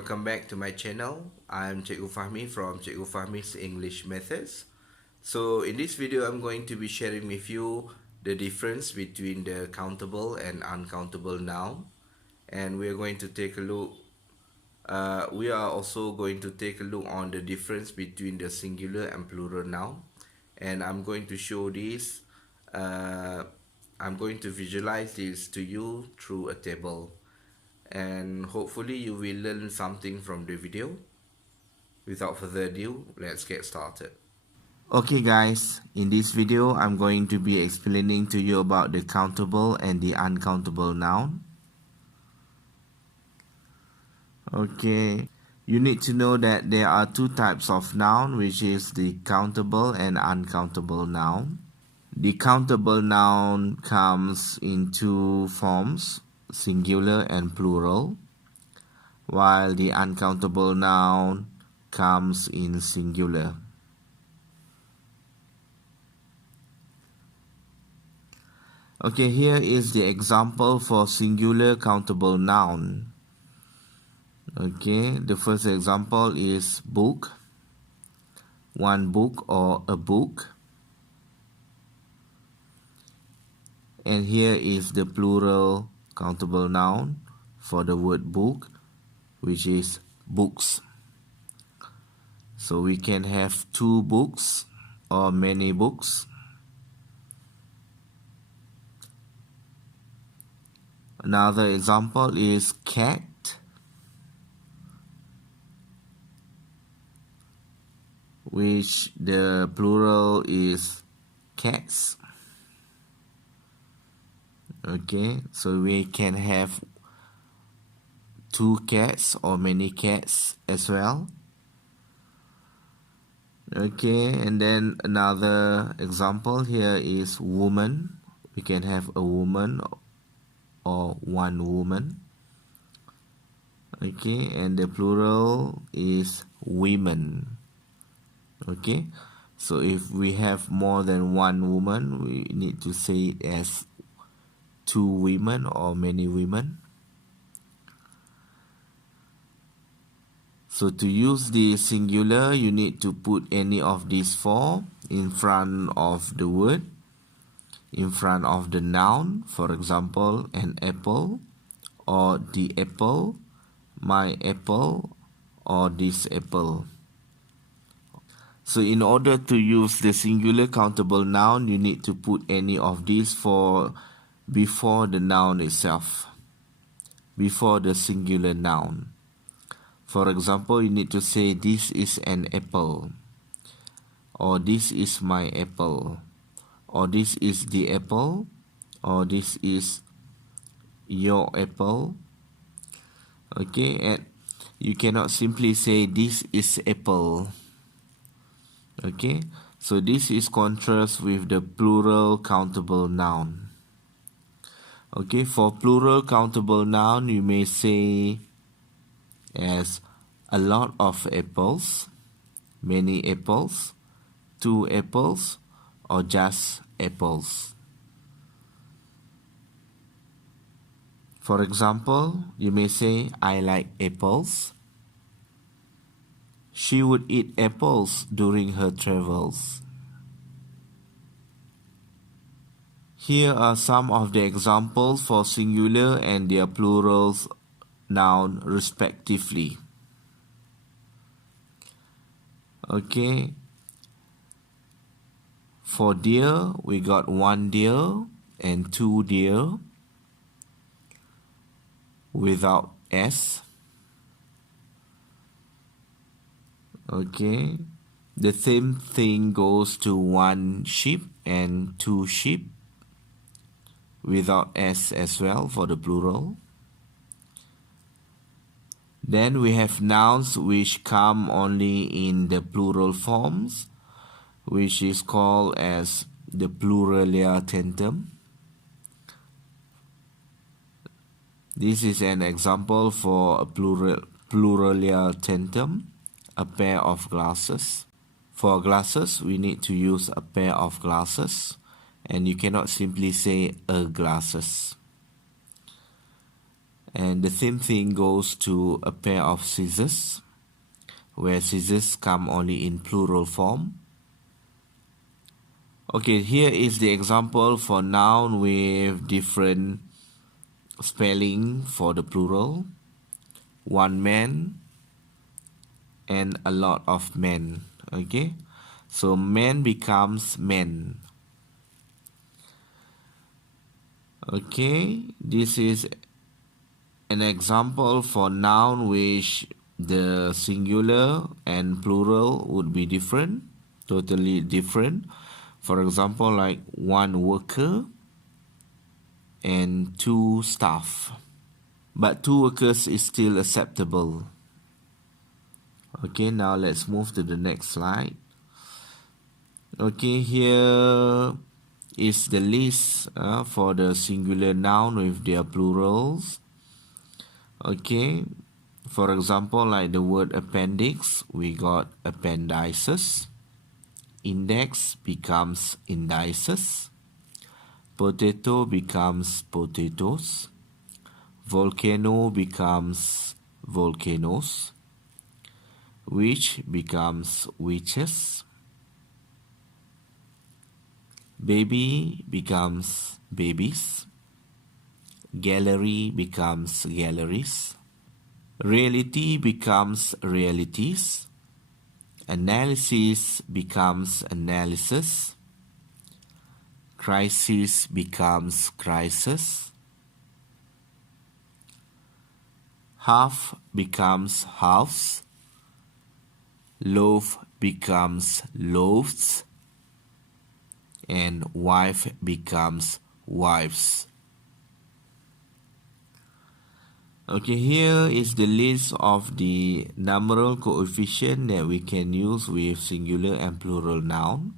welcome back to my channel. I'm Cikgu Fahmy from Cikgu Fahmy's English Methods. So in this video, I'm going to be sharing with you the difference between the countable and uncountable noun. And we are going to take a look, we are also going to take a look on the difference between the singular and plural noun. And I'm going to show this, I'm going to visualize this to you through a table. And hopefully you will learn something from the video. Without further ado, let's get started. Okay guys, in this video I'm going to be explaining to you about the countable and the uncountable noun. Okay, you need to know that there are two types of noun, which is the countable and uncountable noun. The countable noun comes in two forms, singular and plural, while the uncountable noun comes in singular. Okay, here is the example for singular countable noun. Okay, the first example is book, one book or a book. And here is the plural countable noun for the word book, which is books. So we can have two books or many books. Another example is cat, which the plural is cats. Okay, so we can have two cats or many cats as well. Okay, and then another example here is woman. We can have a woman or one woman. Okay, and the plural is women. Okay, so if we have more than one woman, we need to say it as two women or many women. So to use the singular, you need to put any of these four in front of the word, in front of the noun. For example, an apple, or the apple, my apple, or this apple. So in order to use the singular countable noun, you need to put any of these four before the noun itself, before the singular noun. For example, you need to say this is an apple, or this is my apple, or this is the apple, or this is your apple. Okay, and you cannot simply say this is apple. Okay, so this is contrast with the plural countable noun. Okay, for plural countable noun, you may say as a lot of apples, many apples, two apples, or just apples. For example, you may say, I like apples. She would eat apples during her travels. Here are some of the examples for singular and their plurals noun respectively. Okay, for deer, we got one deer and two deer without S. Okay, the same thing goes to one sheep and two sheep without S as well for the plural. Then we have nouns which come only in the plural forms, which is called as the pluralia tentum. This is an example for a pluralia tentum, a pair of glasses. For glasses, we need to use a pair of glasses, and you cannot simply say a glasses. And the same thing goes to a pair of scissors, where scissors come only in plural form. Okay, here is the example for noun with different spelling for the plural. One man and a lot of men. Okay, so man becomes men. Okay, this is an example for noun which the singular and plural would be different, totally different. For example, like one worker and two staff. But two workers is still acceptable. Okay, now let's move to the next slide. Okay, here is the list for the singular noun with their plurals. Okay, for example, like the word appendix, we got appendices. Index becomes indices. Potato becomes potatoes. Volcano becomes volcanoes. Witch becomes witches. Baby becomes babies. Gallery becomes galleries. Reality becomes realities. Analysis becomes analysis. Crisis becomes crisis. Half becomes halves. Loaf becomes loaves. And wife becomes wives. Okay, here is the list of the numeral coefficient that we can use with singular and plural noun.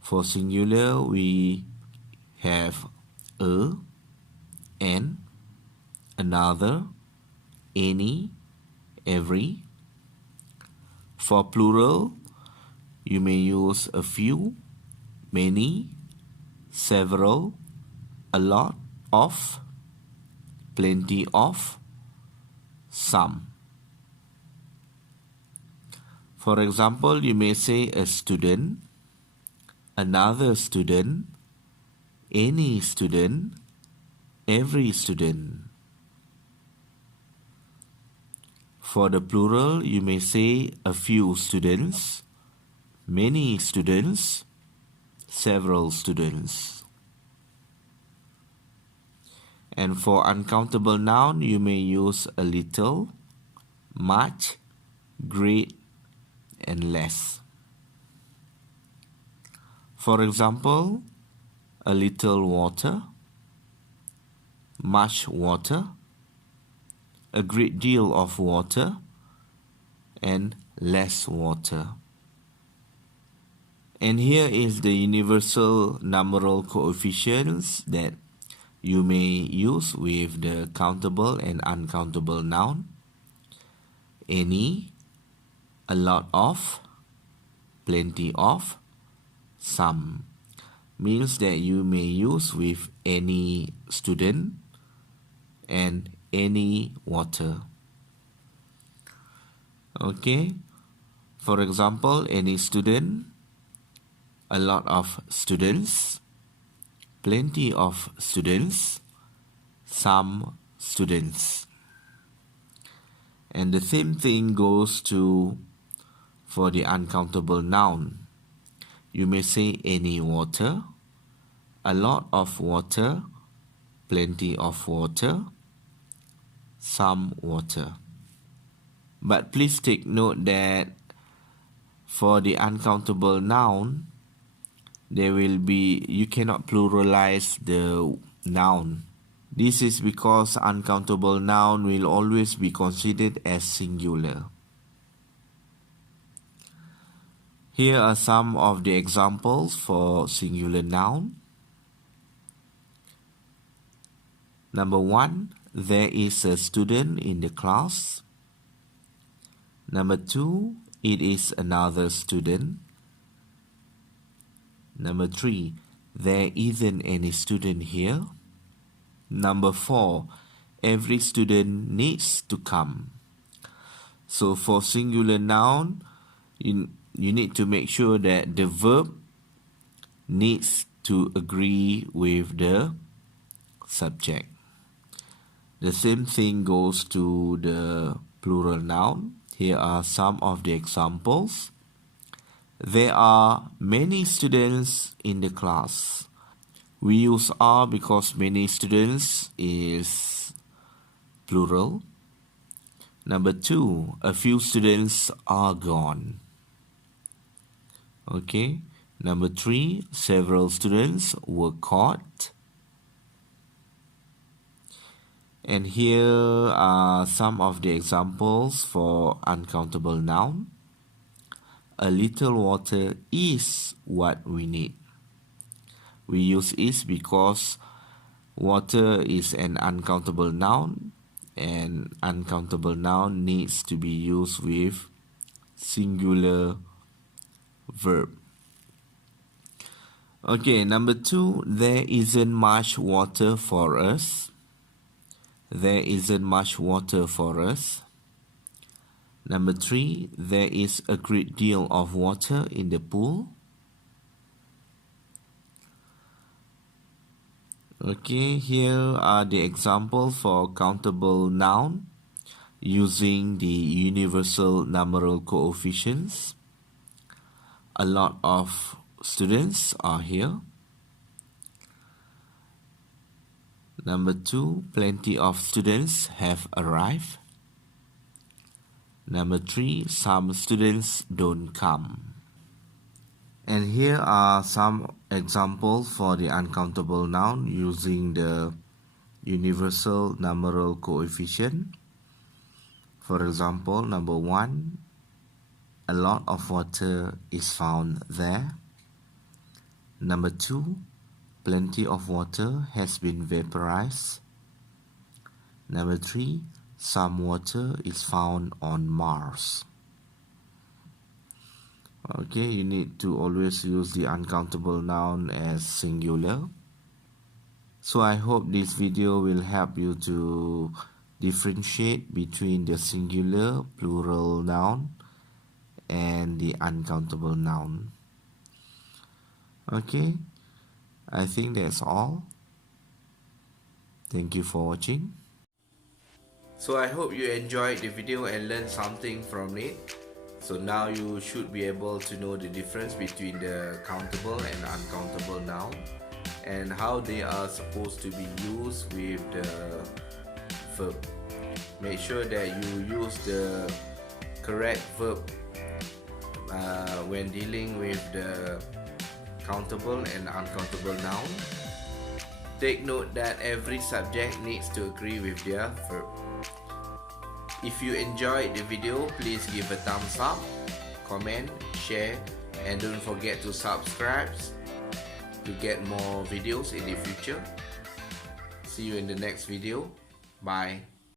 For singular, we have a, an, another, any, every. For plural, you may use a few, many, several, a lot of, plenty of, some. For example, you may say a student, another student, any student, every student. For the plural, you may say a few students, many students, several students. And for uncountable noun, you may use a little, much, great, and less. For example, a little water, much water, a great deal of water, and less water. And here is the universal numeral coefficients that you may use with the countable and uncountable noun. Any, a lot of, plenty of, some. Means that you may use with any student and any water. Okay, for example, any student, a lot of students, plenty of students, some students. And the same thing goes to for the uncountable noun. You may say any water, a lot of water, plenty of water, some water. But please take note that for the uncountable noun, you cannot pluralize the noun. This is because uncountable noun will always be considered as singular. Here are some of the examples for singular noun. Number 1, there is a student in the class. Number 2, it is another student. Number 3, there isn't any student here. Number 4, every student needs to come. So for singular noun, you need to make sure that the verb needs to agree with the subject. The same thing goes to the plural noun. Here are some of the examples. There are many students in the class. We use are because many students is plural. Number 2, a few students are gone. Okay. Number 3, several students were caught. And here are some of the examples for uncountable noun. A little water is what we need. We use is because water is an uncountable noun, and uncountable noun needs to be used with singular verb. Okay, number 2, there isn't much water for us. There isn't much water for us. Number 3, there is a great deal of water in the pool. Okay, here are the examples for countable noun using the universal numeral coefficients. A lot of students are here. Number 2, plenty of students have arrived. Number 3, some students don't come. And here are some examples for the uncountable noun using the universal numeral coefficient. For example, number 1, a lot of water is found there. Number 2, plenty of water has been vaporized. Number 3, some water is found on Mars. Okay, you need to always use the uncountable noun as singular. So I hope this video will help you to differentiate between the singular, plural noun and the uncountable noun. Okay, I think that's all. Thank you for watching. So I hope you enjoyed the video and learned something from it. So now you should be able to know the difference between the countable and uncountable noun and how they are supposed to be used with the verb. Make sure that you use the correct verb when dealing with the countable and uncountable noun. Take note that every subject needs to agree with their verb. If you enjoyed the video, please give a thumbs up, comment, share, and don't forget to subscribe to get more videos in the future. See you in the next video. Bye.